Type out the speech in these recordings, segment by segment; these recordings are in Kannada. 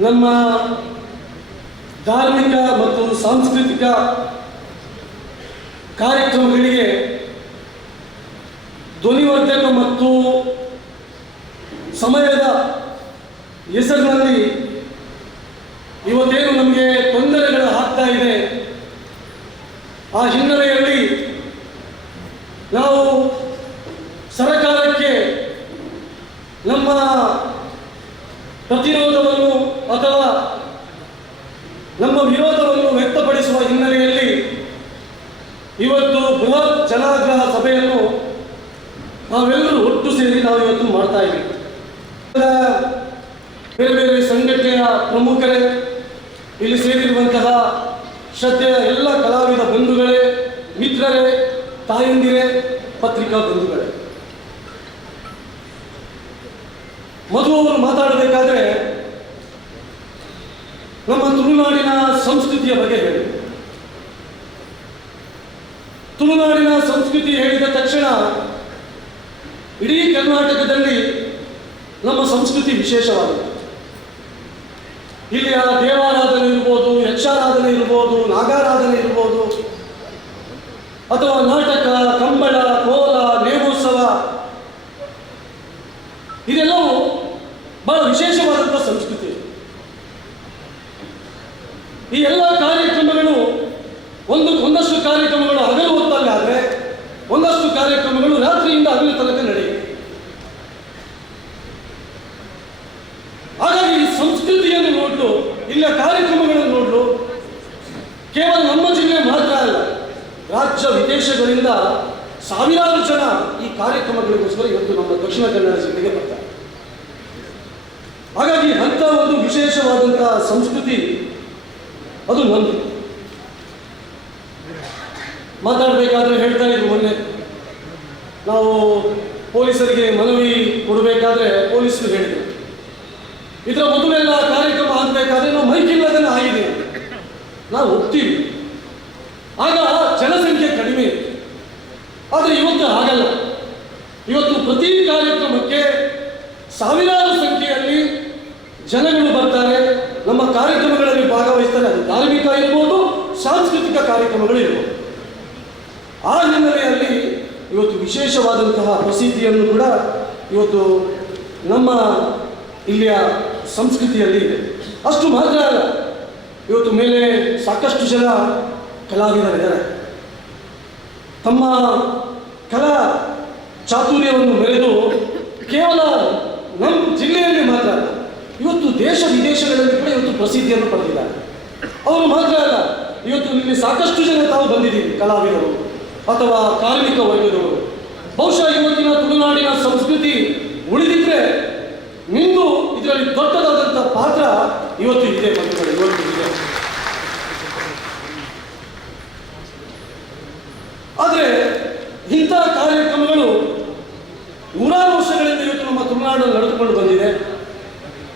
ನಮ್ಮ ಧಾರ್ಮಿಕ ಮತ್ತು ಸಾಂಸ್ಕೃತಿಕ ಕಾರ್ಯಕ್ರಮಗಳಿಗೆ ಧ್ವನಿವರ್ಧಕ ಮತ್ತು ಸಮಯದ ಹೆಸರಿನಲ್ಲಿ ಇವತ್ತೇನು ನಮಗೆ ತೊಂದರೆಗಳು ಆಗ್ತಾ ಇದೆ, ಆ ಹಿನ್ನೆಲೆಯಲ್ಲಿ ನಾವು ಸರಕಾರಕ್ಕೆ ನಮ್ಮ ಪ್ರತಿರೋಧವನ್ನು ನಮ್ಮ ವಿರೋಧವನ್ನು ವ್ಯಕ್ತಪಡಿಸುವ ಹಿನ್ನೆಲೆಯಲ್ಲಿ ಇವತ್ತು ಬೃಹತ್ ಜನಾಗ್ರಹ ಸಭೆಯನ್ನು ನಾವೆಲ್ಲರೂ ಒಟ್ಟು ಸೇರಿ ನಾವು ಇವತ್ತು ಮಾಡ್ತಾ ಇದ್ದೀವಿ. ಬೇರೆ ಬೇರೆ ಸಂಘಟನೆಯ ಪ್ರಮುಖರೇ, ಇಲ್ಲಿ ಸೇರಿರುವಂತಹ ಶ್ರದ್ಧೆಯ ಎಲ್ಲ ಕಲಾವಿದ ಬಂಧುಗಳೇ, ಮಿತ್ರರೇ, ತಾಯಂದಿರೇ, ಪತ್ರಿಕಾ ಬಂಧುಗಳೇ. ಮಧು ಅವರು ಮಾತಾಡಬೇಕಾದ್ರೆ ನಮ್ಮ ತುಳುನಾಡಿನ ಸಂಸ್ಕೃತಿಯ ಬಗ್ಗೆ ಹೇಳಿ. ತುಳುನಾಡಿನ ಸಂಸ್ಕೃತಿ ಹೇಳಿದ ತಕ್ಷಣ ಇಡೀ ಕರ್ನಾಟಕದಲ್ಲಿ ನಮ್ಮ ಸಂಸ್ಕೃತಿ ವಿಶೇಷವಾಗಿದೆ ಇಲ್ಲಿಯ ದೇವಾರಾಧನೆ ಇರ್ಬೋದು, ಯಕ್ಷಾರಾಧನೆ ಇರ್ಬೋದು, ನಾಗಾರಾಧನೆ ಇರ್ಬೋದು, ಅಥವಾ ನಾಟಕ, ಕಂಬಳ, ಕೋಲ, ನೇಮೋತ್ಸವ, ಇದೆಲ್ಲವೂ ಬಹಳ ವಿಶೇಷವಾದಂಥ ಸಂಸ್ಕೃತಿ. ಈ ಎಲ್ಲ ಕಾರ್ಯಕ್ರಮಗಳು, ಒಂದು, ಒಂದಷ್ಟು ಕಾರ್ಯಕ್ರಮಗಳು ಹಗಲು ಹೊತ್ತಲ್ಲಿ ಆದರೆ, ಒಂದಷ್ಟು ಕಾರ್ಯಕ್ರಮಗಳು ರಾತ್ರಿಯಿಂದ ಹಗಲು ತನಕ ನಡೆಯುತ್ತೆ. ಹಾಗಾಗಿ ಈ ಸಂಸ್ಕೃತಿಯನ್ನು ನೋಡಲು ಇಲ್ಲಿಯ ಕಾರ್ಯಕ್ರಮಗಳನ್ನು ನೋಡಲು, ಕೇವಲ ನಮ್ಮ ಜಿಲ್ಲೆ ಮಾತ್ರ ಅಲ್ಲ, ರಾಜ್ಯ ವಿದೇಶಗಳಿಂದ ಸಾವಿರಾರು ಜನ ಈ ಕಾರ್ಯಕ್ರಮಗಳಿಗೋಸ್ಕರ ಇವತ್ತು ನಮ್ಮ ದಕ್ಷಿಣ ಕನ್ನಡ ಜಿಲ್ಲೆಗೆ ಬರ್ತಾರೆ. ಹಾಗಾಗಿ ಅಂತ ಒಂದು ವಿಶೇಷವಾದಂತಹ ಸಂಸ್ಕೃತಿ ಅದು ನಂದು ಮಾತಾಡಬೇಕಾದ್ರೆ ಹೇಳ್ತಾ ಇದ್ರು ಮೊನ್ನೆ. ನಾವು ಪೊಲೀಸರಿಗೆ ಮನವಿ ಕೊಡಬೇಕಾದ್ರೆ ಪೊಲೀಸರು ಹೇಳಿದರು. ಇದರ ಮೊದಲೆಲ್ಲ ಕಾರ್ಯಕ್ರಮ ಆಗಬೇಕಾದ್ರೆ ನಾವು ಮೈಕ್ ಇಲ್ಲದನ್ನ ಆಗಿದೆ. ನಾವು ಒಪ್ತೀವಿ. ಆಗ ಜನಸಂಖ್ಯೆ ಕಡಿಮೆ. ಆದರೆ ಇವತ್ತು ಆಗಲ್ಲ ಇವತ್ತು ಪ್ರತಿ ಕಾರ್ಯಕ್ರಮಕ್ಕೆ ಸಾವಿರಾರು ಸಂಖ್ಯೆಯಲ್ಲಿ ಜನಗಳು ಬರ್ತಾರೆ ನಮ್ಮ ಕಾರ್ಯಕ್ರಮಗಳಲ್ಲಿ ಭಾಗವಹಿಸ್ತಾರೆ ಅದು ಧಾರ್ಮಿಕ ಇರ್ಬೋದು ಸಾಂಸ್ಕೃತಿಕ ಕಾರ್ಯಕ್ರಮಗಳು ಇರಬಹುದು ಆ ಹಿನ್ನೆಲೆಯಲ್ಲಿ ಇವತ್ತು ವಿಶೇಷವಾದಂತಹ ಪ್ರಸಿದ್ಧಿಯನ್ನು ಕೂಡ ಇವತ್ತು ನಮ್ಮ ಇಲ್ಲಿಯ ಸಂಸ್ಕೃತಿಯಲ್ಲಿ ಇದೆ. ಅಷ್ಟು ಮಾತ್ರ ಅಲ್ಲ, ಇವತ್ತು ಮೇಲೆ ಸಾಕಷ್ಟು ಜನ ಕಲಾವಿದರಿದ್ದಾರೆ. ತಮ್ಮ ಕಲಾ ಚಾತುರ್ಯವನ್ನು ಮೆರೆದು ಕೇವಲ ನಮ್ಮ ಜಿಲ್ಲೆಯಲ್ಲಿ ಮಾತ್ರ ಇವತ್ತು ದೇಶ ವಿದೇಶಗಳಲ್ಲಿ ಕೂಡ ಇವತ್ತು ಪ್ರಸಿದ್ಧಿಯನ್ನು ಪಡೆದಿದ್ದಾರೆ. ಅವರು ಮಾತ್ರ ಅಲ್ಲ ಇವತ್ತು ಇಲ್ಲಿ ಸಾಕಷ್ಟು ಜನ ತಾವು ಬಂದಿದ್ದೀವಿ ಕಲಾವಿದರು ಅಥವಾ ಕಾರ್ಮಿಕ ವರ್ಗದವರು. ಬಹುಶಃ ಇವತ್ತಿನ ತುಳುನಾಡಿನ ಸಂಸ್ಕೃತಿ ಉಳಿದಿದ್ರೆ ನಿಂದು ಇದರಲ್ಲಿ ದೊಡ್ಡದಾದಂಥ ಪಾತ್ರ ಇವತ್ತು ಇದೆ ಬಂಧುಗಳು ಇವತ್ತು ಇದೆ. ಆದರೆ ಇಂಥ ಕಾರ್ಯಕ್ರಮಗಳು ನೂರಾರು ವರ್ಷಗಳಿಂದ ಇವತ್ತು ನಮ್ಮ ತುಳುನಾಡಲ್ಲಿ ನಡೆದುಕೊಂಡು ಬಂದಿದೆ.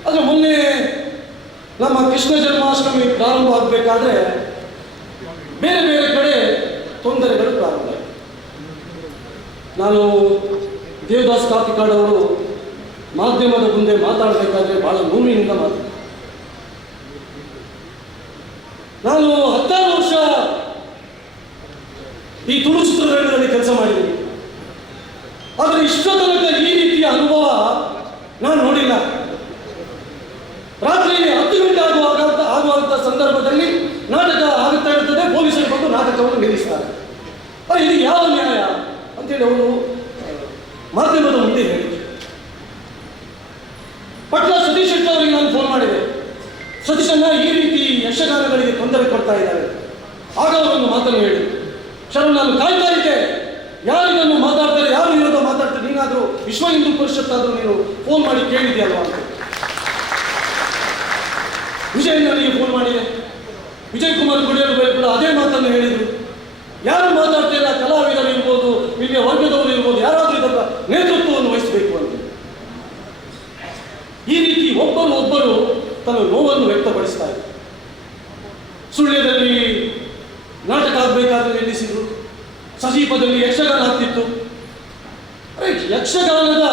ಆದರೆ ಮೊನ್ನೆ ನಮ್ಮ ಕೃಷ್ಣ ಜನ್ಮಾಷ್ಟಮಿ ಪ್ರಾರಂಭ ಆಗಬೇಕಾದ್ರೆ ಬೇರೆ ಬೇರೆ ಕಡೆ ತೊಂದರೆಗಳು ಪ್ರಾರಂಭ ನಾನು ದೇವದಾಸ್ ಕಾತಿಕಾಡ್ ಅವರು ಮಾಧ್ಯಮದ ಮುಂದೆ ಮಾತಾಡಬೇಕಾದ್ರೆ ಬಹಳ ಭೂಮಿಯಿಂದ ಮಾತು ನಾನು ಹತ್ತಾರು ವರ್ಷ ಈ ತುಳು ಚಿತ್ರರಂಗದಲ್ಲಿ ಕೆಲಸ ಮಾಡಿದ್ದೀನಿ. ಆದರೆ ಇಷ್ಟ ಈ ರೀತಿಯ ಅನುಭವ ನಾನು ನೋಡಿಲ್ಲ. ರಾತ್ರಿ ಹತ್ತು ಗಂಟೆ ಆಗುವಾಗ ಆಗುವಂಥ ಸಂದರ್ಭದಲ್ಲಿ ನಾಟಕ ಆಗುತ್ತಾ ಇರ್ತದೆ ಪೊಲೀಸರು ಬಂದು ನಾಟಕವನ್ನು ನಿಲ್ಲಿಸ್ತಾರೆ. ಅರೆ, ಇದು ಯಾವ ನ್ಯಾಯ ಅಂತೇಳಿ ಅವನು ಮಾಧ್ಯಮದ ಮುಂದೆ ಹೇಳಿದ್ರು ಪಟ್ಲ ಸತೀಶ್ ಶೆಟ್ಟಿ ಅವರಿಗೆ ನಾನು ಫೋನ್ ಮಾಡಿದೆ. ಸತೀಶಣ್ಣ ಈ ರೀತಿ ಯಕ್ಷಗಾನಗಳಿಗೆ ತೊಂದರೆ ಕೊಡ್ತಾ ಇದ್ದಾರೆ. ಆಗ ಅವರೊಂದು ಮಾತನ್ನು ಹೇಳಿ. ಶರಣ್, ನಾನು ಕಾಯ್ತಾ ಇದ್ದೆ. ಯಾರಿಗನ್ನು ಮಾತಾಡ್ತಾರೆ, ಯಾರು ವಿರೋಧ ಮಾತಾಡ್ತಾರೆ, ನೀನಾದರೂ ವಿಶ್ವ ಹಿಂದೂ ಪರಿಷತ್ ಆದರೂ ನೀನು ಫೋನ್ ಮಾಡಿ ಕೇಳಿದ್ಯಲ್ವಾ? ವಿಜಯ್ ನನಗೆ ಫೋನ್ ಮಾಡಿದೆ. ವಿಜಯ್ ಕುಮಾರ್ ಗುಡಿಯರು ಕೂಡ ಅದೇ ಮಾತನ್ನು ಹೇಳಿದರು. ಯಾರು ಮಾತಾಡ್ತಿಲ್ಲ, ಕಲಾವಿದರು ಇರ್ಬೋದು ಇಲ್ಲಿಯ ವರ್ಗದವರು ಇರ್ಬೋದು, ಯಾರಾದರೂ ಇದರ ನೇತೃತ್ವವನ್ನು ವಹಿಸಬೇಕು ಅಂತ. ಈ ರೀತಿ ಒಬ್ಬರು ಒಬ್ಬರು ತನ್ನ ನೋವನ್ನು ವ್ಯಕ್ತಪಡಿಸ್ತಾ ಇದ್ದಾರೆ ಸುಳ್ಯದಲ್ಲಿ ನಾಟಕ ಆಗಬೇಕಾದ್ರೆ ನಿಲ್ಲಿಸಿದ್ರು. ಸಜೀಪದಲ್ಲಿ ಯಕ್ಷಗಾನ ಆಗ್ತಿತ್ತು ಯಕ್ಷಗಾನದ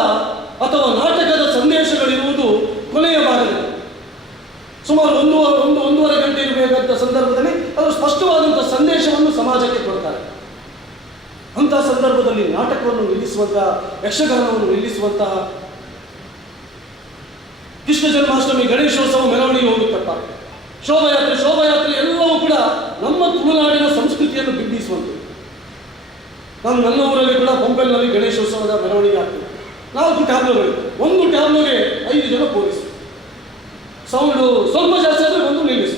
ಅಥವಾ ನಾಟಕದ ಸಂದೇಶಗಳಿರುವುದು ಕೊನೆಯ ಭಾಗದಲ್ಲಿ ಸುಮಾರು ಒಂದು ಇರಬೇಕಂತ ಸಂದರ್ಭದಲ್ಲಿ ಅವರು ಸ್ಪಷ್ಟವಾದಂಥ ಸಂದೇಶವನ್ನು ಸಮಾಜಕ್ಕೆ ಕೊಡ್ತಾರೆ. ಅಂಥ ಸಂದರ್ಭದಲ್ಲಿ ನಾಟಕವನ್ನು ನಿಲ್ಲಿಸುವಂತಹ ಯಕ್ಷಗಾನವನ್ನು ನಿಲ್ಲಿಸುವಂತಹ ಕೃಷ್ಣ ಜನ್ಮಾಷ್ಟಮಿ, ಗಣೇಶೋತ್ಸವ, ಮೆರವಣಿಗೆ ಹೋಗುತ್ತಪ್ಪ. ಶೋಭಾಯಾತ್ರೆ ಶೋಭಾಯಾತ್ರೆ ಎಲ್ಲವೂ ಕೂಡ ನಮ್ಮ ತುಳುನಾಡಿನ ಸಂಸ್ಕೃತಿಯನ್ನು ಬಿಂಬಿಸುವಂಥದ್ದು. ನಾನು ನನ್ನ ಊರಲ್ಲಿ ಕೂಡ ಬೊಂಬೆಲ್ನಲ್ಲಿ ಗಣೇಶೋತ್ಸವದ ಮೆರವಣಿಗೆ ಆಗ್ತದೆ. ನಾಲ್ಕು ಟ್ಯಾಬ್ಲೋಗಳು ಒಂದು ಟ್ಯಾಬ್ಲೋಗೆ ಐದು ಜನ ಪೊಲೀಸ್ ಸೌಂಡು ಸ್ವಲ್ಪ ಜಾಸ್ತಿ ಆದರೆ ಬಂದು ನಿಲ್ಲಿಸಿ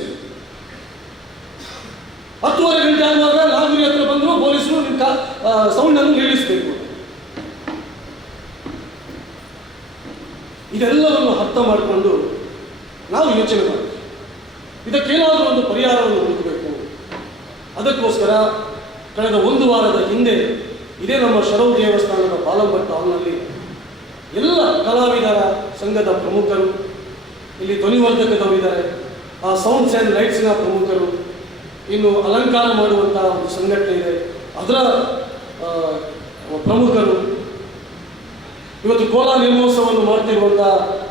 ಹತ್ತುವರೆ ಗಂಟೆ ಆಗುವಾಗ ನಾಗೂರಿ ಹತ್ರ ಬಂದರು ಪೊಲೀಸರು ನಿಮ್ಮ ಸೌಂಡನ್ನು ನಿಲ್ಲಿಸಬೇಕು. ಇದೆಲ್ಲವನ್ನು ಅರ್ಥ ಮಾಡಿಕೊಂಡು ನಾವು ಯೋಚನೆ ಮಾಡಬೇಕು ಇದಕ್ಕೇನಾದರೂ ಒಂದು ಪರಿಹಾರವನ್ನು ಹುಡುಕಬೇಕು. ಅದಕ್ಕೋಸ್ಕರ ಕಳೆದ ಒಂದು ವಾರದ ಹಿಂದೆ ಇದೇ ನಮ್ಮ ಶರವು ದೇವಸ್ಥಾನದ ಬಾಲಂಬಟ್ ಹಾಲ್ನಲ್ಲಿ ಎಲ್ಲ ಕಲಾವಿದರ ಸಂಘದ ಪ್ರಮುಖರು, ಇಲ್ಲಿ ಧ್ವನಿವರ್ಧಕದವರಿದ್ದಾರೆ. ಆ ಸೌಂಡ್ಸ್ ಆ್ಯಂಡ್ ಲೈಟ್ಸ್ನ ಪ್ರಮುಖರು ಇನ್ನು ಅಲಂಕಾರ ಮಾಡುವಂತಹ ಒಂದು ಸಂಘಟನೆ ಇದೆ. ಅದರ ಪ್ರಮುಖರು ಇವತ್ತು ಕೋಲಾ ನಿರ್ಮೋತ್ಸವವನ್ನು ಮಾಡ್ತಿರುವಂಥ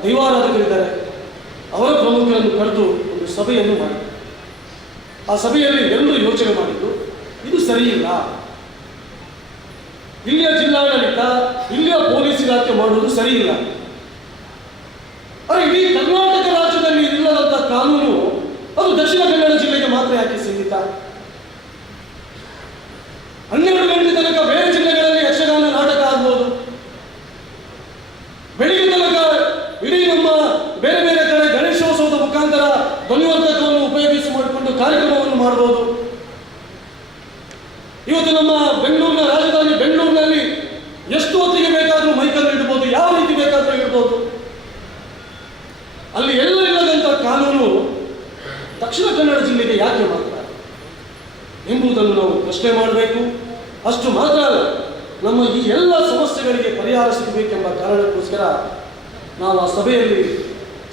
ದೈವಾರಾಧಕರಿದ್ದಾರೆ. ಅವರ ಪ್ರಮುಖರನ್ನು ಕರೆದು ಒಂದು ಸಭೆಯನ್ನು ಮಾಡಿದರು ಆ ಸಭೆಯಲ್ಲಿ ಎಲ್ಲರೂ ಯೋಚನೆ ಮಾಡಿದ್ದು, ಇದು ಸರಿಯಿಲ್ಲ ಇಲ್ಲಿಯ ಜಿಲ್ಲಾಡಳಿತ, ಇಲ್ಲಿಯ ಪೊಲೀಸ್ ಇಲಾಖೆ ಮಾಡುವುದು ಸರಿಯಿಲ್ಲ ಅರೆ, ಇಡೀ ಕರ್ನಾಟಕ ರಾಜ್ಯದಲ್ಲಿ ಇಲ್ಲದಂಥ ಕಾನೂನು, ಅದು ದಕ್ಷಿಣ ಮಾತ್ರ ಯಾಕೆ ಸೀಮಿತ ಹನ್ನೆರಡು ಗಂಟೆ ತನಕ ಬೇರೆ ಜಿಲ್ಲೆಗಳಲ್ಲಿ ಯಕ್ಷಗಾನ ನಾಟಕ ಆಗ್ಬೋದು. ಬೆಳಿಗ್ಗೆ ತನಕ ಇಡೀ ನಮ್ಮ ಬೇರೆ ಬೇರೆ ಕಡೆ ಗಣೇಶೋತ್ಸವದ ಮುಖಾಂತರ ಧ್ವನಿವರ್ಧಕವನ್ನು ಉಪಯೋಗಿಸಿ ಮಾಡಿಕೊಂಡು ಕಾರ್ಯಕ್ರಮವನ್ನು ಮಾಡಬಹುದು ಇವತ್ತು ನಮ್ಮ ಬೆಂಗಳೂರಿನ ರಾಜಧಾನಿ ಬೆಂಗಳೂರಿನಲ್ಲಿ ಎಷ್ಟು ಹೊತ್ತಿಗೆ ಬೇಕಾದರೂ ಮೈಕಲ್ಲಿ ಇಡ್ಬೋದು, ಯಾವ ರೀತಿ ಬೇಕಾದರೂ ಇಡ್ಬೋದು. ಅಲ್ಲಿ ಎಲ್ಲ ದಕ್ಷಿಣ ಕನ್ನಡ ಜಿಲ್ಲೆಗೆ ಯಾಕೆ ಮಾತ್ರ ಎಂಬುದನ್ನು ನಾವು ಪ್ರಶ್ನೆ ಮಾಡಬೇಕು. ಅಷ್ಟು ಮಾತ್ರ ಅಲ್ಲ, ನಮ್ಮ ಈ ಎಲ್ಲ ಸಮಸ್ಯೆಗಳಿಗೆ ಪರಿಹಾರ ಸಿಗಬೇಕೆಂಬ ಕಾರಣಕ್ಕೋಸ್ಕರ ನಾವು ಆ ಸಭೆಯಲ್ಲಿ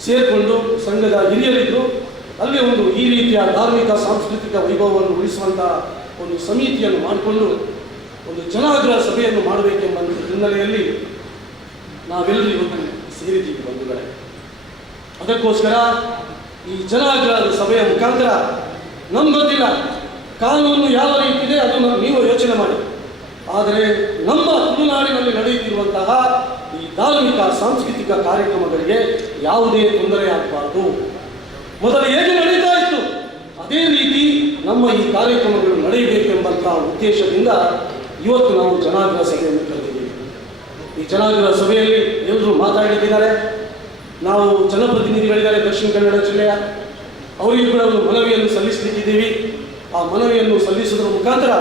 ಸೇರಿಕೊಂಡು ಸಂಘದ ಹಿರಿಯರಿದ್ದು ಅಲ್ಲಿ ಒಂದು ಈ ರೀತಿಯ ಧಾರ್ಮಿಕ, ಸಾಂಸ್ಕೃತಿಕ ವೈಭವವನ್ನು ಉಳಿಸುವಂತಹ ಒಂದು ಸಮಿತಿಯನ್ನು ಮಾಡಿಕೊಂಡು ಒಂದು ಜನಾಗ್ರಹ ಸಭೆಯನ್ನು ಮಾಡಬೇಕೆಂಬ ಹಿನ್ನೆಲೆಯಲ್ಲಿ ನಾವೆಲ್ಲರೂ ಇವತ್ತು ಸೇರಿದ್ದೀವಿ ಬಂಧುಗಳೇ. ಅದಕ್ಕೋಸ್ಕರ ಈ ಜನಾಗ್ರಹದ ಸಭೆಯ ಮುಖಾಂತರ ನಂಬದಿಲ್ಲ ಕಾನೂನು ಯಾವ ರೀತಿ ಇದೆ ಅದನ್ನು ನೀವು ಯೋಚನೆ ಮಾಡಿ. ಆದರೆ ನಮ್ಮ ತುಳುನಾಡಿನಲ್ಲಿ ನಡೆಯುತ್ತಿರುವಂತಹ ಈ ಧಾರ್ಮಿಕ, ಸಾಂಸ್ಕೃತಿಕ ಕಾರ್ಯಕ್ರಮಗಳಿಗೆ ಯಾವುದೇ ತೊಂದರೆ ಆಗಬಾರದು. ಮೊದಲು ಹೇಗೆ ನಡೀತಾ ಇತ್ತು? ಅದೇ ರೀತಿ ನಮ್ಮ ಈ ಕಾರ್ಯಕ್ರಮಗಳು ನಡೆಯಬೇಕೆಂಬಂತಹ ಉದ್ದೇಶದಿಂದ ಇವತ್ತು ನಾವು ಜನಾಗ್ರಹ ಸಭೆಯನ್ನು ಕರೆದಿದ್ದೀವಿ. ಈ ಜನಾಗ್ರಹ ಸಭೆಯಲ್ಲಿ ಎಲ್ಲರೂ ಮಾತಾಡಿದ್ದಾರೆ? ನಾವು ಜನಪ್ರತಿನಿಧಿಗಳಿದ್ದಾರೆ ದಕ್ಷಿಣ ಕನ್ನಡ ಜಿಲ್ಲೆಯ ಅವರಿಗೆ ಕೂಡ ಒಂದು ಮನವಿಯನ್ನು ಸಲ್ಲಿಸಲಿಕ್ಕಿದ್ದೀವಿ. ಆ ಮನವಿಯನ್ನು ಸಲ್ಲಿಸುವುದರ ಮುಖಾಂತರ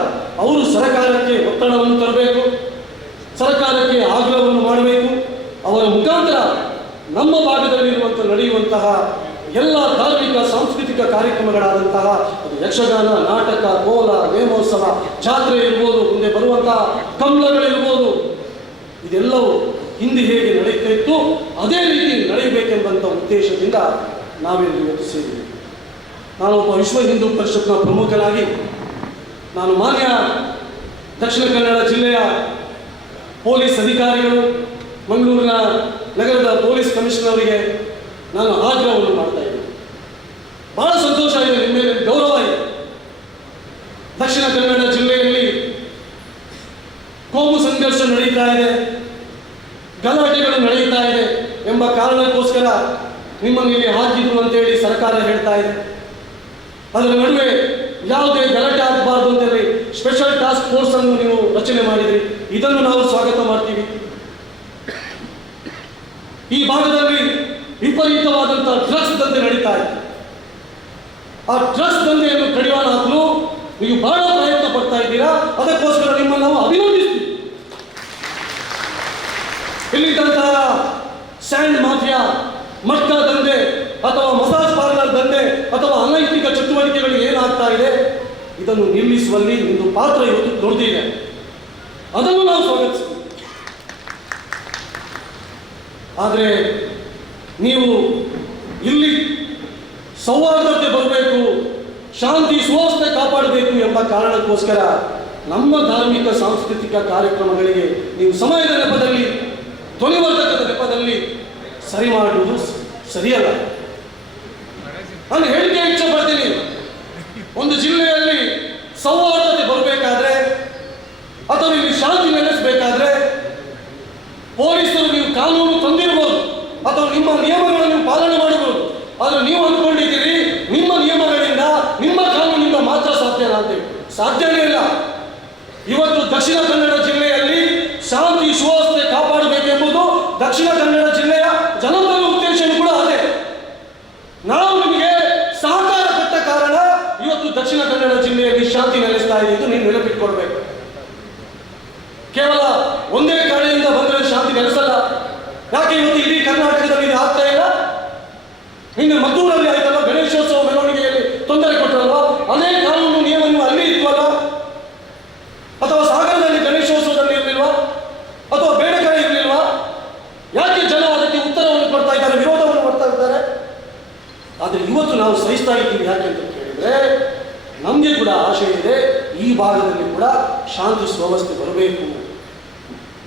ಅವರು ಸರ್ಕಾರಕ್ಕೆ ಒತ್ತಡವನ್ನು ತರಬೇಕು, ಸರ್ಕಾರಕ್ಕೆ ಆಗ್ರಹವನ್ನು ಮಾಡಬೇಕು. ಅವರ ಮುಖಾಂತರ ನಮ್ಮ ಭಾಗದಲ್ಲಿರುವಂಥ ನಡೆಯುವಂತಹ ಎಲ್ಲ ಧಾರ್ಮಿಕ, ಸಾಂಸ್ಕೃತಿಕ ಕಾರ್ಯಕ್ರಮಗಳಾದಂತಹ ಯಕ್ಷಗಾನ, ನಾಟಕ, ಕೋಲ ನೇಮೋತ್ಸವ ಜಾತ್ರೆ ಇರ್ಬೋದು, ಮುಂದೆ ಬರುವಂತಹ ಕಂಬಳಗಳಿರ್ಬೋದು, ಇದೆಲ್ಲವೂ ಹಿಂದೆ ಹೇಗೆ ನಡೀತಾ ಇತ್ತು, ಅದೇ ರೀತಿ ನಡೆಯಬೇಕೆಂಬಂಥ ಉದ್ದೇಶದಿಂದ ನಾವಿಲ್ಲಿ ಇವತ್ತು ಸೇರಿದ್ದೀವಿ ಒಬ್ಬ ವಿಶ್ವ ಹಿಂದೂ ಪರಿಷತ್ನ ಪ್ರಮುಖನಾಗಿ, ನಾನು ಮಾನ್ಯ ದಕ್ಷಿಣ ಕನ್ನಡ ಜಿಲ್ಲೆಯ ಪೊಲೀಸ್ ಅಧಿಕಾರಿಗಳು, ಮಂಗಳೂರಿನ ನಗರದ ಪೊಲೀಸ್ ಕಮಿಷನರ್ ಅವರಿಗೆ ನಾನು ಆಗ್ರಹವನ್ನು ಮಾಡ್ತಾ ಇದ್ದೀನಿ. ಬಹಳ ಸಂತೋಷ ಇದೆ ನಿಮ್ಮ ಮೇಲೆ, ಗೌರವ ಇದೆ ದಕ್ಷಿಣ ಕನ್ನಡ ಜಿಲ್ಲೆಯಲ್ಲಿ ಕೋಮು ಸಂಘರ್ಷ ನಡೀತಾ ಇದೆ. ಗಲಾಟೆಗಳು ನಡೆಯುತ್ತಾ ಇದೆ ಎಂಬ ಕಾರಣಕ್ಕೋಸ್ಕರ ನಿಮ್ಮನ್ನು ಇಲ್ಲಿ ಹಾಕಿದ್ರು ಅಂತೇಳಿ ಸರ್ಕಾರ ಹೇಳ್ತಾ ಇದೆ. ಅದರ ನಡುವೆ ಯಾವುದೇ ಗಲಾಟೆ ಆಗಬಾರ್ದು ಅಂತೇಳಿ ಸ್ಪೆಷಲ್ ಟಾಸ್ಕ್ ಫೋರ್ಸ್ ಅನ್ನು ನೀವು ರಚನೆ ಮಾಡಿದ್ರಿ. ಇದನ್ನು ನಾವು ಸ್ವಾಗತ ಮಾಡ್ತೀವಿ. ಈ ಭಾಗದಲ್ಲಿ ವಿಪರೀತವಾದಂತಹ ಡ್ರಗ್ಸ್ ದಂಧೆ ನಡೀತಾ ಇದೆ. ಆ ಡ್ರಗ್ಸ್ ದಂಧೆಯನ್ನು ಕಡಿವಾಣ ಹಾಕಲು ನೀವು ಬಹಳ ಪ್ರಯತ್ನ ಪಡ್ತಾ ಇದ್ದೀರಾ? ಅದಕ್ಕೋಸ್ಕರ ನಿಮ್ಮನ್ನು ನಾವು ಅಭಿನಂದಿಸ್ತೀವಿ ಅಥವಾ ಅನೈತಿಕ ಚಟುವಟಿಕೆಗಳು ಏನಾಗ್ತಾ ಇದೆ, ಇದನ್ನು ನಿಲ್ಲಿಸುವಲ್ಲಿ ಒಂದು ಪಾತ್ರ ಇವತ್ತು ದೊಡ್ಡದಿದೆ ಅದನ್ನು ನಾವು ಸ್ವಾಗತಿಸ್ತೀವಿ. ಆದರೆ ನೀವು ಇಲ್ಲಿ ಸೌಹಾರ್ದತೆ ಬರಬೇಕು, ಶಾಂತಿ ಸುವಾಸನೆ ಕಾಪಾಡಬೇಕು ಎಂಬ ಕಾರಣಕ್ಕೋಸ್ಕರ ನಮ್ಮ ಧಾರ್ಮಿಕ, ಸಾಂಸ್ಕೃತಿಕ ಕಾರ್ಯಕ್ರಮಗಳಿಗೆ ನೀವು ಸಮಯದ ನೆಪದಲ್ಲಿ, ಧ್ವನಿವರ್ಧಕದ ನೆಪದಲ್ಲಿ ಸರಿ ಮಾಡುವುದು ಸರಿಯಲ್ಲ. ನಾನು ಹೇಳಿಕೆ ಇಚ್ಛೆ ಪಡ್ತೀನಿ. ಒಂದು ಜಿಲ್ಲೆಯಲ್ಲಿ ಸೌಹಾರ್ದತೆ ಬರಬೇಕಾದ್ರೆ ಅಥವಾ ಇಲ್ಲಿ ಶಾಂತಿ ನೆಲೆಸಬೇಕಾದ್ರೆ ಪೊಲೀಸರು ನೀವು ಕಾನೂನು ತಂದಿರ್ಬೋದು ಅಥವಾ ನಿಮ್ಮ ನಿಯಮಗಳನ್ನು ನೀವು ಪಾಲನೆ ಮಾಡಬಹುದು ಆದರೆ ನೀವು ಅಂದ್ಕೊಂಡಿದ್ದೀರಿ, ನಿಮ್ಮ ನಿಯಮಗಳಿಂದ, ನಿಮ್ಮ ಕಾನೂನಿಂದ ಮಾತ್ರ ಸಾಧ್ಯ ಅಂತೇಳಿ ಸಾಧ್ಯವೇ ಇಲ್ಲ ಇವತ್ತು ದಕ್ಷಿಣ ಕನ್ನಡ ಜಿಲ್ಲೆಯಲ್ಲಿ ಶಾಂತಿ ಸುವ್ಯವಸ್ಥೆ ಕಾಪಾಡಬೇಕೆಂಬುದು ದಕ್ಷಿಣ ಕನ್ನಡ ಜಿಲ್ಲೆಯ ಜನಪದ ಉದ್ದೇಶವೂ ಕೂಡ ಅದೇ ನಾವು ನಿಮಗೆ ಸಹಕಾರ ಕೊಟ್ಟ ಕಾರಣ ಇವತ್ತು ದಕ್ಷಿಣ ಕನ್ನಡ ಜಿಲ್ಲೆಯಲ್ಲಿ ಶಾಂತಿ ನೆಲೆಸ್ತಾ ಇದೆ ನೆನಪಿಟ್ಕೊಳ್ಬೇಕು ಕೇವಲ ಒಂದೇ ಗಾಳಿಯಿಂದ ಬಂದರೆ ಶಾಂತಿ ನೆಲೆಸಲ್ಲ. ಯಾಕೆ ಇವತ್ತು ಇಡೀ ಕರ್ನಾಟಕದಲ್ಲಿ ಇದು ಆಗ್ತಾ ಇಲ್ಲ? ಇನ್ನು ಮದ್ದೂರಲ್ಲಿ ಆಯ್ತಲ್ಲ, ಗಣೇಶೋತ್ಸವ ಮೆರವಣಿಗೆಯಲ್ಲಿ ತೊಂದರೆ ಕೊಟ್ಟರಲ್ವಾ? ಅದೇ ಕಾನೂನು ನಿಯಮ ನೀವು ಅಲ್ಲಿ ಇದ್ವಲ್ಲ ಅಥವಾ ಸಾಗರದಲ್ಲಿ ಗಣೇಶೋತ್ಸವದಲ್ಲಿ ಇರಲಿಲ್ವಾ? ಅಥವಾ ಬೇರೆ ಕಡೆ ಇರಲಿಲ್ವಾ? ಯಾಕೆ ಜನ ಅದಕ್ಕೆ ಉತ್ತರವನ್ನು ಕೊಡ್ತಾ ಇದ್ದಾರೆ, ವಿರೋಧವನ್ನು ಮಾಡ್ತಾ ಇದ್ದಾರೆ? ಆದರೆ ಇವತ್ತು ನಾವು ಸಹಿಸ್ತಾ ಇದ್ದೀವಿ ಯಾಕೆ ಅಂತ ಕೇಳಿದ್ರೆ, ನಮಗೆ ಕೂಡ ಆಶೆ ಇದೆ. ಈ ಭಾಗದಲ್ಲಿ ಕೂಡ ಶಾಂತಿ ಸುವ್ಯವಸ್ಥೆ ಬರಬೇಕು.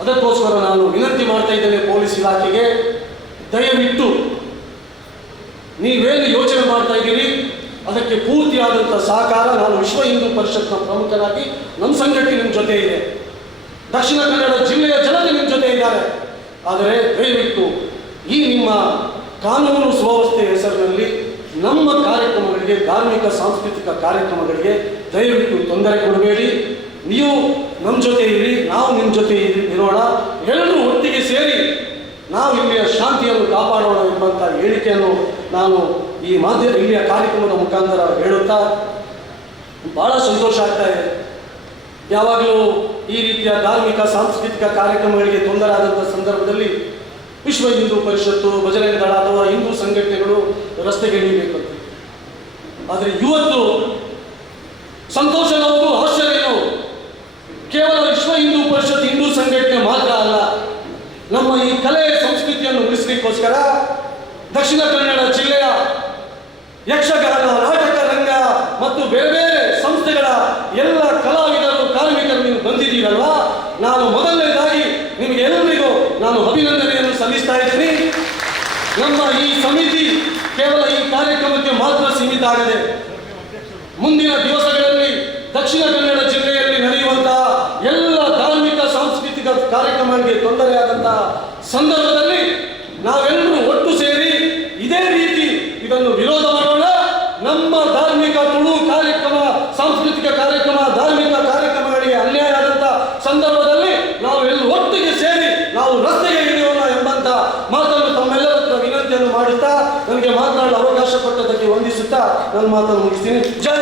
ಅದಕ್ಕೋಸ್ಕರ ನಾನು ವಿನಂತಿ ಮಾಡ್ತಾ ಇದ್ದೇನೆ ಪೊಲೀಸ್ ಇಲಾಖೆಗೆ, ದಯವಿಟ್ಟು ನೀವೇನು ಯೋಚನೆ ಮಾಡ್ತಾ ಇದ್ದೀರಿ, ಅದಕ್ಕೆ ಪೂರ್ತಿಯಾದಂಥ ಸಹಕಾರ ನಾನು ವಿಶ್ವ ಹಿಂದೂ ಪರಿಷತ್ನ ಪ್ರಮುಖರಾಗಿ ನಮ್ಮ ಸಂಘಟನೆ ನಿಮ್ಮ ಜೊತೆ ಇದೆ. ದಕ್ಷಿಣ ಕನ್ನಡ ಜಿಲ್ಲೆಯ ಜನತೆ ನಿಮ್ಮ ಜೊತೆ ಇದ್ದಾರೆ. ಆದರೆ ದಯವಿಟ್ಟು ಈ ನಿಮ್ಮ ಕಾನೂನು ಸುವ್ಯವಸ್ಥೆ ಹೆಸರಿನಲ್ಲಿ ನಮ್ಮ ಕಾರ್ಯಕ್ರಮಗಳಿಗೆ, ಧಾರ್ಮಿಕ, ಸಾಂಸ್ಕೃತಿಕ ಕಾರ್ಯಕ್ರಮಗಳಿಗೆ ದಯವಿಟ್ಟು ತೊಂದರೆ ಕೊಡಬೇಡಿ. ನೀವು ನಮ್ಮ ಜೊತೆ ಇರಿ, ನಾವು ನಿಮ್ಮ ಜೊತೆ ಇರಿ ಇರೋಣ ಎಲ್ಲರೂ ಒಟ್ಟಿಗೆ ಸೇರಿ ನಾವು ಇಲ್ಲಿಯ ಶಾಂತಿಯನ್ನು ಕಾಪಾಡೋಣ ಎಂಬಂಥ ಹೇಳಿಕೆಯನ್ನು ನಾನು ಈ ಮಾಧ್ಯಮ ಇಲ್ಲಿಯ ಕಾರ್ಯಕ್ರಮದ ಮುಖಾಂತರ ಹೇಳುತ್ತಾ ಬಹಳ ಸಂತೋಷ ಆಗ್ತಾ ಇದೆ. ಯಾವಾಗಲೂ ಈ ರೀತಿಯ ಧಾರ್ಮಿಕ, ಸಾಂಸ್ಕೃತಿಕ ಕಾರ್ಯಕ್ರಮಗಳಿಗೆ ತೊಂದರೆ ಆದಂಥ ಸಂದರ್ಭದಲ್ಲಿ ವಿಶ್ವ ಹಿಂದೂ ಪರಿಷತ್ತು ಭಜನೆ ದಳ ಅಥವಾ ಹಿಂದೂ ಸಂಘಟನೆಗಳು ರಸ್ತೆಗೆ ಇಳಿಬೇಕು. ಆದರೆ ಇವತ್ತು ಸಂತೋಷನವರು ಆಶ್ಚರ್ಯನು, ಕೇವಲ ವಿಶ್ವ ಹಿಂದೂ ಪರಿಷತ್ ಹಿಂದೂ ಸಂಘಟನೆ ಮಾತ್ರ ಅಲ್ಲ, ನಮ್ಮ ಈ ಕಲೆ ಸಂಸ್ಕೃತಿಯನ್ನು ಉಳಿಸಲಿಕ್ಕೋಸ್ಕರ ದಕ್ಷಿಣ ಕನ್ನಡ ಜಿಲ್ಲೆಯ ಯಕ್ಷಗಾನ, ನಾಟಕ ರಂಗ ಮತ್ತು ಬೇರೆ ಬೇರೆ ಸಂಸ್ಥೆಗಳ ಎಲ್ಲ ಕಲಾವಿದರು, ಕಾರ್ಮಿಕರು ನೀವು ಬಂದಿದ್ದೀರಲ್ವಾ? ನಾನು ಮೊದಲನೇದಾಗಿ ನಿಮಗೆ ಎಲ್ಲರಿಗೂ ನಾನು ಅಭಿನಂದನೆಯನ್ನು ಸಲ್ಲಿಸ್ತಾ ಇದ್ದೀನಿ ನಮ್ಮ ಈ ಸಮಿತಿ ಕೇವಲ ಈ ಕಾರ್ಯಕ್ರಮಕ್ಕೆ ಮಾತ್ರ ಸೀಮಿತ ಆಗಿದೆ ಮುಂದಿನ ದಿವಸಗಳಲ್ಲಿ ದಕ್ಷಿಣ ಕನ್ನಡ ಜಿಲ್ಲೆಯಲ್ಲಿ ನಡೆಯುವಂತಹ ಎಲ್ಲ ಧಾರ್ಮಿಕ, ಸಾಂಸ್ಕೃತಿಕ ಕಾರ್ಯಕ್ರಮಗಳಿಗೆ ತೊಂದರೆಯಾದಂತಹ ಸಂದರ್ಭದಲ್ಲಿ Elma atalım üstünü. Can